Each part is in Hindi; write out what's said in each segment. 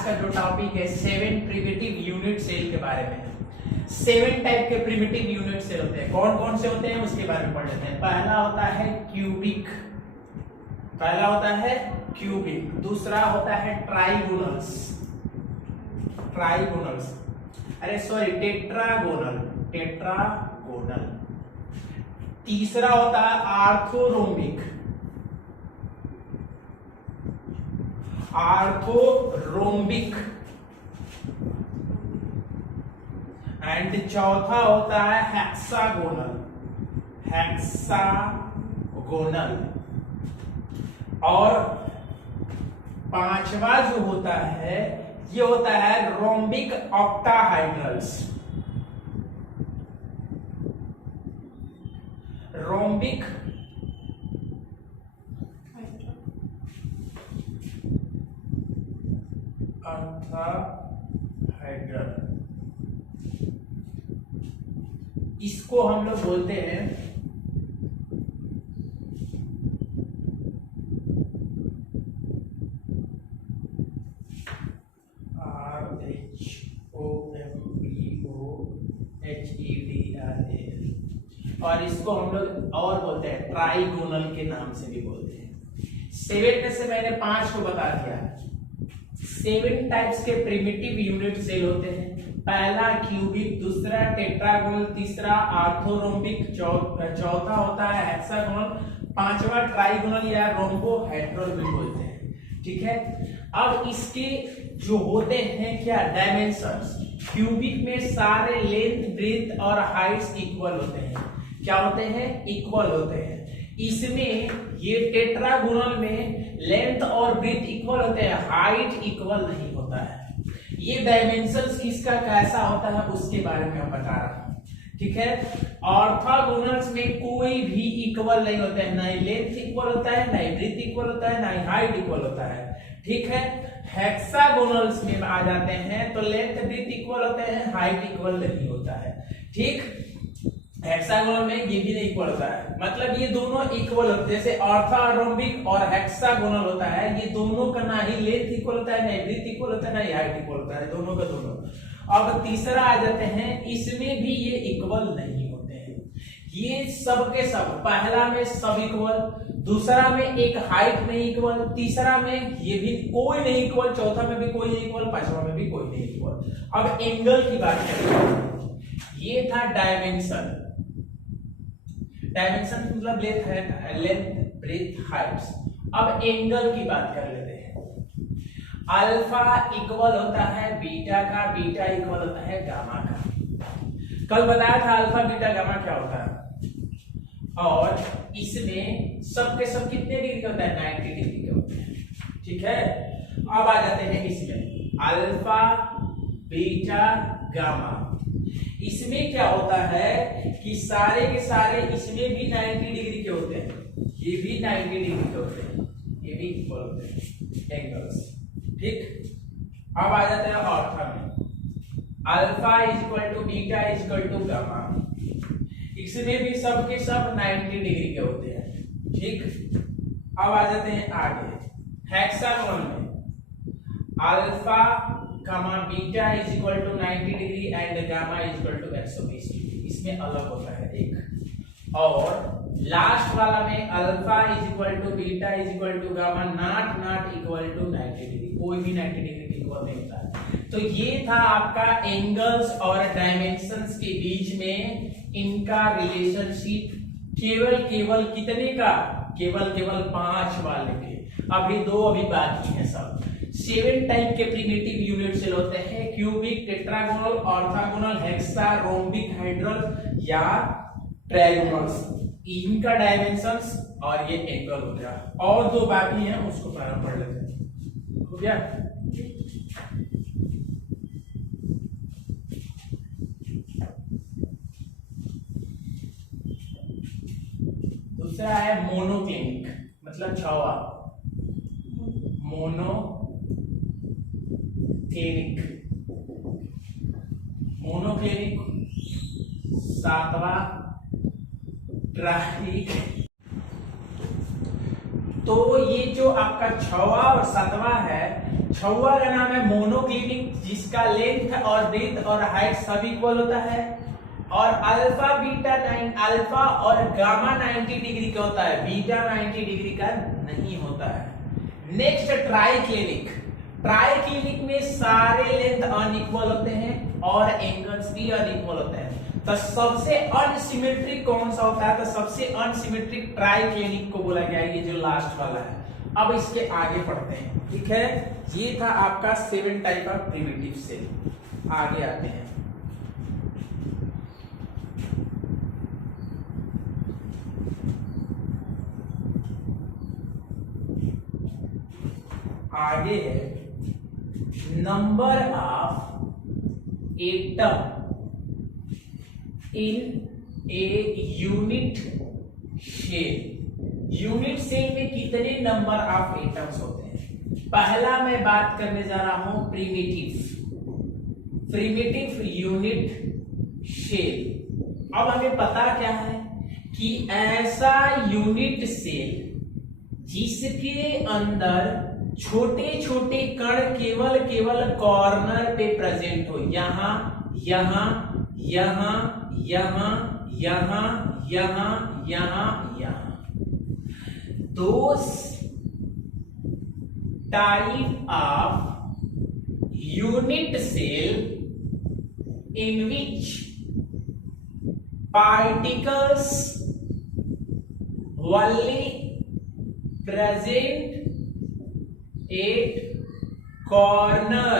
आज का जो टॉपिक है 7 प्रिमिटिव यूनिट सेल के बारे में है। 7 टाइप के प्रिमिटिव यूनिट सेल होते हैं। कौन कौन से होते हैं उसके बारे में पढ़ लेते हैं। पहला होता है क्यूबिक, दूसरा होता है ट्राइगोनल्स, टेट्रागोनल, तीसरा होता है आर्थोरोम्बिक एंड चौथा होता है हेक्सागोनल और पांचवा जो होता है ये होता है रोम्बिक ऑक्टाहाइड्रल्स। रोम्बिक ऑक्टाहाइड्रल, इसको हम लोग बोलते हैं और इसको हम लोग और बोलते हैं ट्राइगोनल के नाम से भी बोलते हैं। 7 में से मैंने 5 को बता दिया। 7 टाइप्स के प्रिमिटिव यूनिट सेल होते हैं। पहला क्यूबिक, दूसरा टेट्रागोनल, तीसरा आर्थोरोम्बिक, चौथा होता है हेक्सागोनल, पांचवा ट्राइगोनल या रोम्बोहेड्रल भी बोलते हैं। ठीक है, अब इसके जो होते हैं क्या डायमेंशंस। क्यूबिक में सारे लेंथ, ब्रेथ और हाइट्स इक्वल होते हैं। क्या होते हैं? इक्वल होते हैं। इसमें ये टेट्रागोनल में लेंथ और ब्रेथ इक्वल होते हैं, हाइट इक्वल नहीं होता है। ये डायमेंशंस इसका कैसा होता है उसके बारे में हम बता रहा हूं। ठीक है, ऑर्थोगोनल्स में कोई भी इक्वल नहीं होता है, ना ही लेंथ इक्वल होता है, ना ही ब्रेथ इक्वल होता है, ना ही हाइट इक्वल होता है। ठीक है, हेक्सागोनल्स में आ जाते हैं तो लेंथ ब्रेथ इक्वल होते हैं, हाइट इक्वल नहीं होता है। ठीक, हेक्सागोनल में ये भी नहीं इक्वल होता है, मतलब ये दोनों इक्वल होते हैं। जैसे ऑर्थोरोम्बिक और हेक्सागोनल होता है, ये दोनों का ना ही लेंथ इक्वल होता है, ना ही ब्रेथ इक्वल होता है, ना ही हाइट इक्वल होता है, दोनों का दोनों। अब तीसरा आ जाते हैं, इसमें भी ये इक्वल नहीं होते हैं। ये सब के सब, पहला में सब इक्वल, दूसरा में एक हाइट नहीं इक्वल, तीसरा में ये भी कोई नहीं इक्वल, चौथा में भी कोई नहीं इक्वल, पांचवा में भी कोई नहीं इक्वल। अब एंगल की बात करें, ये था डायमेंशन मतलब लेंथ ब्रेथ हाइट्स। अब एंगल की बात कर लेते हैं। अल्फा इक्वल होता है बीटा का, बीटा इक्वल होता है गामा का। कल बताया था अल्फा बीटा गामा क्या होता है, और इसमें सबके सब कितने डिग्री के होता है? 90 डिग्री के होते हैं। ठीक है, अब आ जाते हैं इसमें अल्फा बीटा गामा। इसमें क्या होता है कि सारे के सारे इसमें भी 90 डिग्री के होते हैं, ये भी 90 डिग्री के होते हैं, ये भी इक्वल होते हैं एंगल्स। ठीक, अब आ जाते हैं ऑर्थो में। Alpha is equal to beta is equal to gamma, इसमें भी सब के सब 90 डिग्री के होते हैं। ठीक, अब आ जाते हैं आगे हेक्सागोनल में। Alpha gamma beta is equal to 90 degree and gamma is equal to 120 degree, इसमें अलग होता है एक। और लास्ट वाला में alpha is equal to beta is equal to gamma not equal to 90 degree, कोई भी 90 डिग्री के इक्वल नहीं होता है। तो ये था आपका एंगल्स और डायमेंशंस के बीच में इनका रिलेशनशिप। केवल कितने का? केवल 5 वाले के। अभी 2 अभी बाकी हैं सब। 7 टाइप के प्रिमिटिव यूनिट सेल होते हैं, cubic, tetragonal, orthogonal, hexa, rhombic, hydel या ट्रायगोनल्स। इनका डायमेंशंस और ये एंगल हो गया। और 2 बाकी हैं, उसको पहले पढ़ लेते हैं। हो गया? दूसरा है मोनोक्लिनिक, मतलब छवा। Monoclinic 7वां trike. तो ये जो आपका 6वां और 7वां है छुआ का नाम है मोनोक्लिनिक, जिसका लेंथ और ब्रेथ और हाइट सब इक्वल होता है। और अल्फा बीटा अल्फा और गामा 90 डिग्री का होता है, बीटा 90 डिग्री का नहीं होता है। Next triclinic. ट्राइक्लिनिक में सारे लेंथ अनइक्वल होते हैं और एंगल्स भी अनइक्वल होते हैं। तो सबसे अनसिमेट्रिक कौन सा होता है? तो सबसे अनसिमेट्रिक ट्राइक्लिनिक को बोला गया है, ये जो लास्ट वाला है। अब इसके आगे पढ़ते हैं, ठीक है। ये था आपका 7 टाइप ऑफ प्रिमिटिव सेल। आगे आते हैं। आगे है number of atom in a unit shell. Unit cell में कितने नंबर ऑफ एटम्स होते हैं? पहला मैं बात करने जा रहा हूं प्रिमिटिव यूनिट शेल। अब हमें पता क्या है कि ऐसा यूनिट सेल जिसके अंदर छोटे छोटे कण केवल कॉर्नर पे प्रेजेंट हो, यहां यहां यहां यहां यहां यहां यहां यहां। Those type of unit cell in which particles only present at corner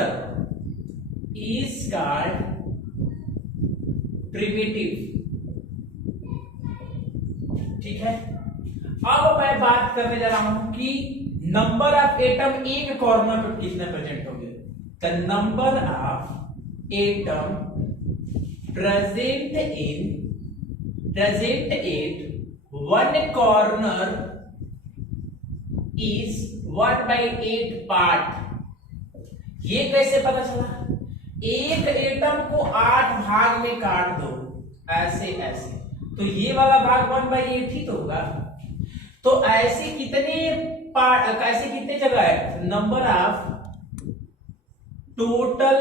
is called primitive। ठीक है। अब मैं बात करने जा रहा हूं कि नंबर ऑफ एटम एक कॉर्नर पर कितने प्रेजेंट होंगे। The number of atom present at one corner is 1/8 part. ये कैसे पता चला? एक एटम को 8 भाग में काट दो, ऐसे ऐसे, तो ये वाला भाग 1/8 ही तो होगा। तो ऐसे कितने पार्ट, ऐसे कितने जगह है? Number of total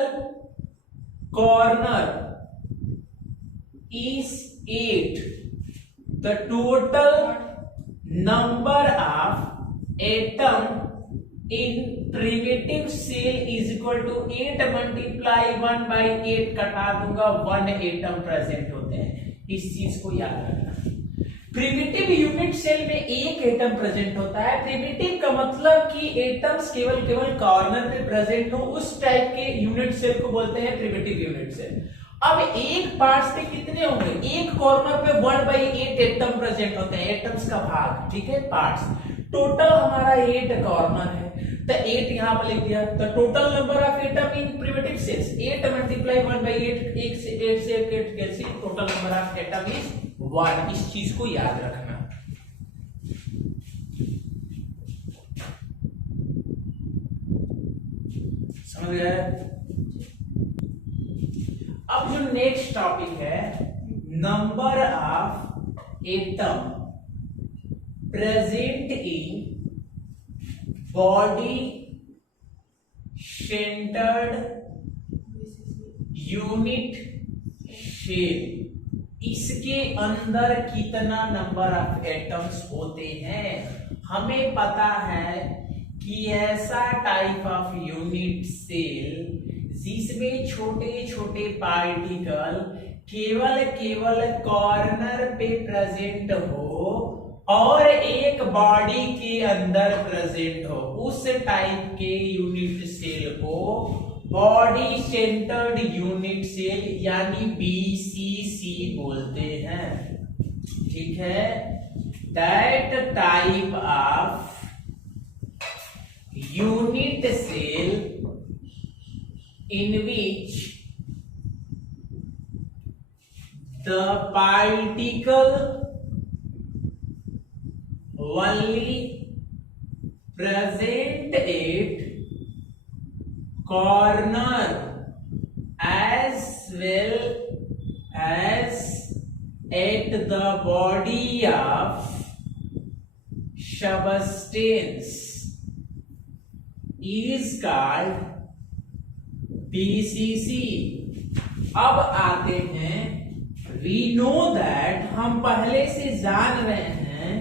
corner is 8। The total number of atom in primitive cell is equal to 8 multiply 1/8। कटा दूंगा, 1 एटम प्रेजेंट होते हैं। इस चीज को याद रखना। प्रिमिटिव यूनिट सेल में एक एटम प्रेजेंट होता है। प्रिमिटिव का मतलब कि एटम्स केवल कॉर्नर पे प्रेजेंट हो, उस टाइप के यूनिट सेल को बोलते हैं प्रिमिटिव यूनिट सेल। अब एक पार्ट्स पे कितने होंगे? एक कॉर्नर पे 1/8 एटम प्रेजेंट होते हैं, एटम्स का भाग, ठीक है, पार्ट्स। टोटल हमारा 8 कॉर्नर है, तो 8 यहां पर लिख दिया। तो total number of atom in primitive cells 8 multiply 1/8, 1 से 8 से 8 cancel, total number of atom is 1। इस चीज को याद रखना। समझ गए? अब जो नेक्स्ट टॉपिक है, number of atom present in body centred unit shell. इसके अंदर कितना नंबर ऑफ एटम्स होते हैं? हमें पता है कि ऐसा टाइप ऑफ यूनिट सेल जिसमें छोटे छोटे पार्टिकल केवल कॉर्नर पे प्रेजेंट हो और एक बॉडी के अंदर प्रेजेंट हो, उस टाइप के यूनिट सेल को बॉडी सेंटर्ड यूनिट सेल यानी BCC बोलते हैं। ठीक है। That type of unit cell in which the particle only present at corner as well as at the body of substance is called BCC। अब आते हैं, we know that, हम पहले से जान रहे हैं,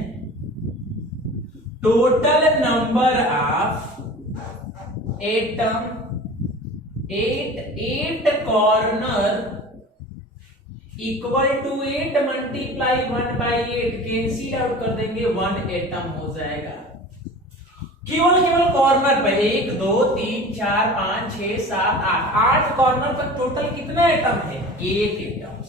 total number of atom at corner equal to 8 multiply 1/8, cancel out कर देंगे, 1 एटम हो जाएगा। केवल कॉर्नर पे 1 2 3 4 5 6 7 8 कॉर्नर पर टोटल कितना एटम है, 8 एटम्स,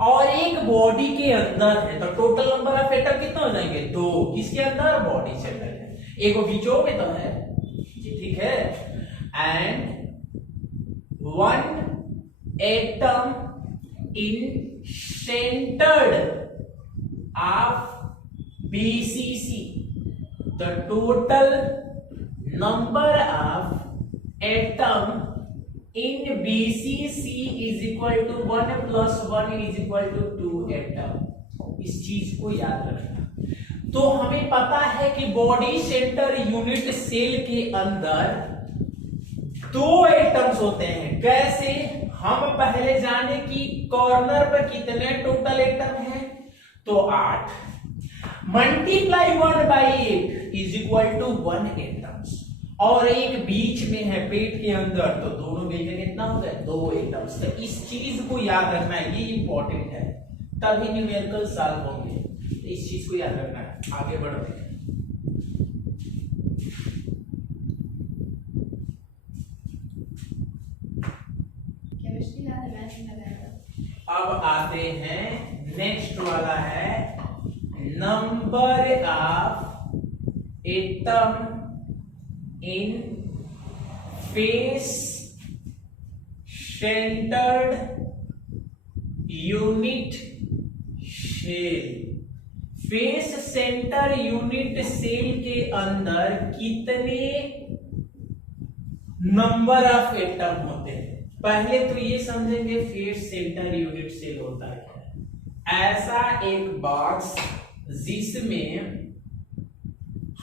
और एक बॉडी के अंदर है, तो टोटल नंबर ऑफ एटम कितना हो जाएंगे, 2। किसके अंदर, बॉडी से अंदर है, एक बीचों में तो है जी, ठीक है। And 1 atom in centered of BCC, the total number of atom in BCC is equal to 1 plus 1 is equal to 2 atom। इस चीज को याद रखना। तो हमें पता है कि बॉडी सेंटर यूनिट सेल के अंदर 2 एटम्स होते हैं। कैसे, हम पहले जाने कि कॉर्नर पर कितने टोटल एटम हैं, तो 8 multiply 1/8 is equal to 1 atoms, और एक बीच में है पेट के अंदर, तो दोनों मिलकर कितना होता है, 2 एटम्स। तो इस चीज को याद रखना है, ये इंपॉर्टेंट है, तभी न्यूमेरिकल सॉल्व होंगे। तो इस चीज को याद रखना है। आगे बढ़ते हैं। अब आते हैं, नेक्स्ट वाला है number of atom in face centered unit cell. Face center unit cell के अंदर कितने नंबर ऑफ एटम होते हैं। पहले तो ये समझेंगे फेस सेंटर यूनिट सेल होता है। ऐसा एक बॉक्स जिसमें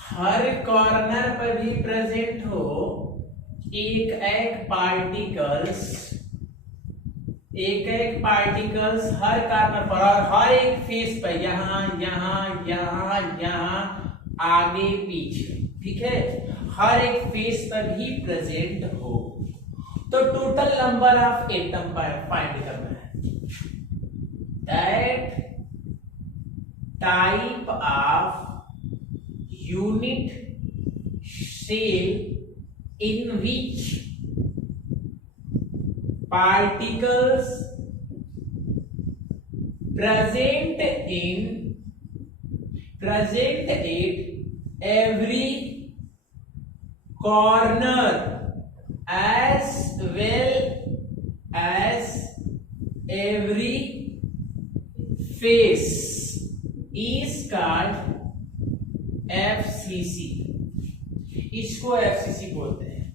हर कॉर्नर पर भी प्रेजेंट हो एक पार्टिकल्स हर कॉर्नर पर, और हर एक फेस पर, यहां यहां यहां यहां आगे पीछे, ठीक है, हर एक फेस पर भी प्रेजेंट हो। तो total number of atom find करना है। That type of unit cell in which particles present at every corner as well as every face is called FCC। इसको FCC बोलते हैं।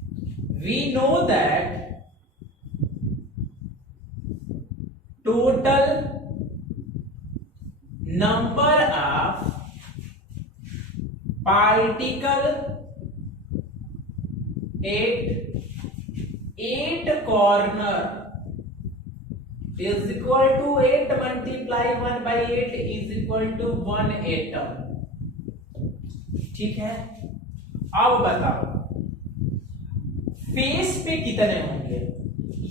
We know that total number of particle at 8 corner is equal to 8 multiply 1/8 is equal to 1 atom। ठीक है, अब बताओ फेस पे कितने होंगे,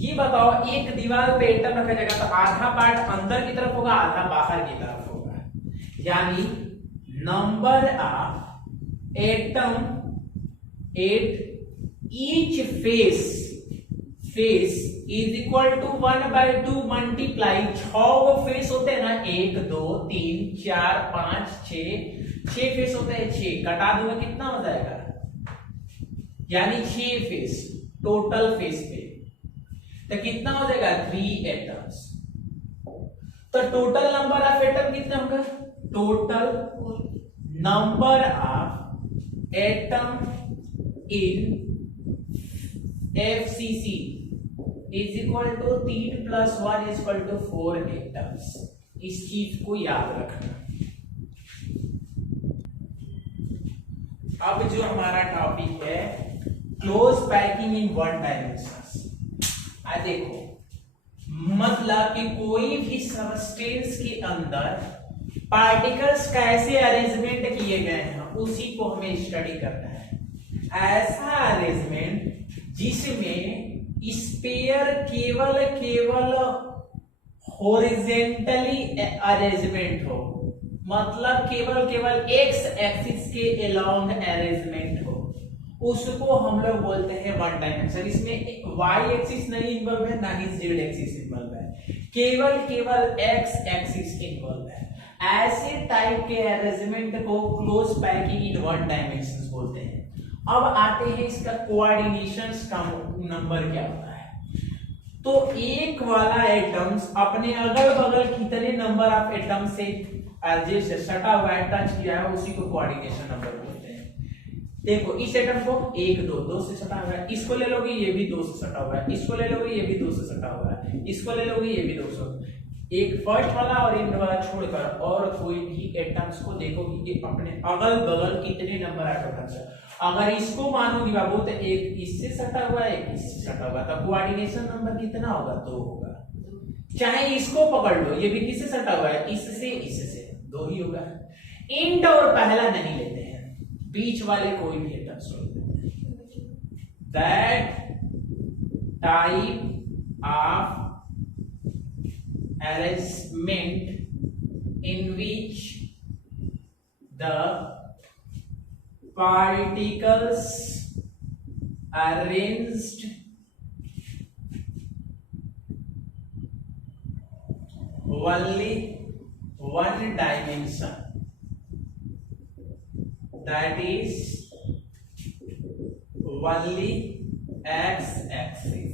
ये बताओ। एक दीवार पे एटम रखा जाएगा तो आधा पार्ट अंदर की तरफ होगा, आधा बाहर की तरफ होगा, यानी number of atom at each face is equal to 1/2 multiply 6 face होते हैं ना, 1 2 3 4 5 6 फेस होते हैं, 6 कटा दूंगा कितना हो जाएगा, यानी 6 फेस टोटल फेस पे, तो कितना हो जाएगा 3 एटम्स। तो टोटल नंबर ऑफ एटम कितना होगा, total number of atom in FCC is equal to 3 + 1 is equal to 4 atoms. इस चीज को याद रखना। अब जो हमारा टॉपिक है close packing in one dimension. देखो मतलब कि कोई भी सबस्टेंस के अंदर पार्टिकल्स कैसे अरेंजमेंट किए गए हैं उसी को हमें स्टडी करना है। ऐसा अरेंजमेंट जिसमें स्फीयर केवल हॉरिजॉन्टली अरेंजमेंट हो, मतलब केवल एक्स एक्सिस के अलोंग अरेंजमेंट हो, उसको हम लोग बोलते हैं वन डायमेंशन। इसमें वाई एक्सिस नहीं इन्वॉल्व है, ना ही जेड एक्सिस इन्वॉल्व है, केवल एक्स एक्सिस इन्वॉल्व है। ऐसे टाइप के अरेंजमेंट को close packing in one dimension बोलते हैं। अब आते हैं इसका कोऑर्डिनेशन का नंबर क्या होता है। तो एक वाला एटम्स अपने अगल बगल कितने नंबर ऑफ एटम से जैसे सटा हुआ है, टच किया है, उसी को कोऑर्डिनेशन नंबर बोलते हैं। देखो इस एटम को 1 2 2 से सटा हुआ है, इसको ले लोगे ये भी 2 से सटा हुआ है, इसको ले लोगे ये भी 2 से सटा हुआ है, इसको ले लोगे ये भी 2 से। एक फर्स्ट वाला और एंड वाला छोड़कर और कोई भी एटम्स को देखोगे कि अपने अगल बगल कितने नंबर ऑफ एटम्स है। अगर इसको मानोगी बाबू तो एक इससे सटा हुआ है, एक इससे सटा हुआ है, तो कोऑर्डिनेशन नंबर कितना होगा? 2 होगा। चाहे इसको पकड़ लो, ये भी किससे सटा हुआ है? इससे 2 ही होगा। एंड और पहला नहीं लेते हैं, बीच वाले कोई भी एटम्स लेते हैं। That type of arrangement in which the particles arranged only one dimension, that is only x axis,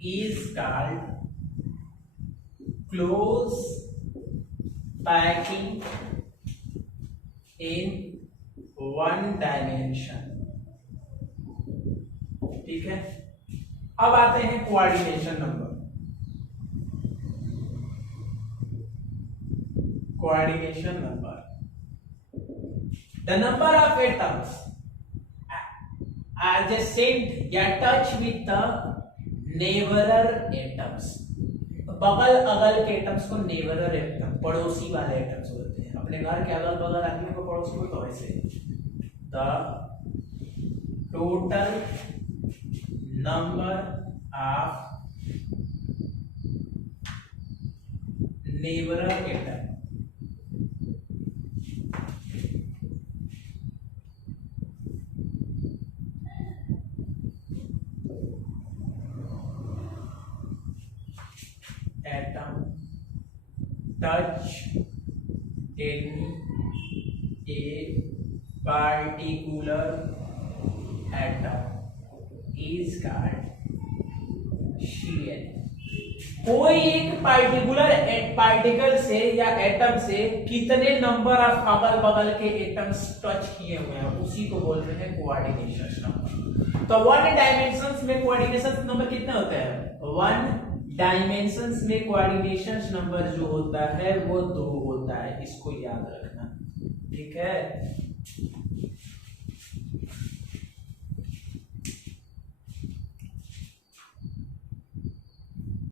is called close packing in one dimension। ठीक है, अब आते हैं coordination number. Coordination number, the number of atoms adjacent या टच विथ द नेबरर एटम्स। बगल अगल के एटम्स को नेबरर एटम, पड़ोसी वाले एटम्स बोलते हैं। अपने घर के अगल बगल आदमी को पड़ोसी को तो ऐसे the total number of नेबरर atom touch any a particular atom is called shear। कोई एक पार्टिकुलर पार्टिकल से या एटम से कितने नंबर ऑफ अगल बगल के एटम्स टच किए हुए हैं उसी को बोलते हैं कोऑर्डिनेशन नंबर। तो वन डायमेंशंस में कोऑर्डिनेशन नंबर कितने होते हैं? 1 डायमेंशंस में कोऑर्डिनेशन नंबर जो होता है वो 2 होता है, इसको याद रखना। ठीक है।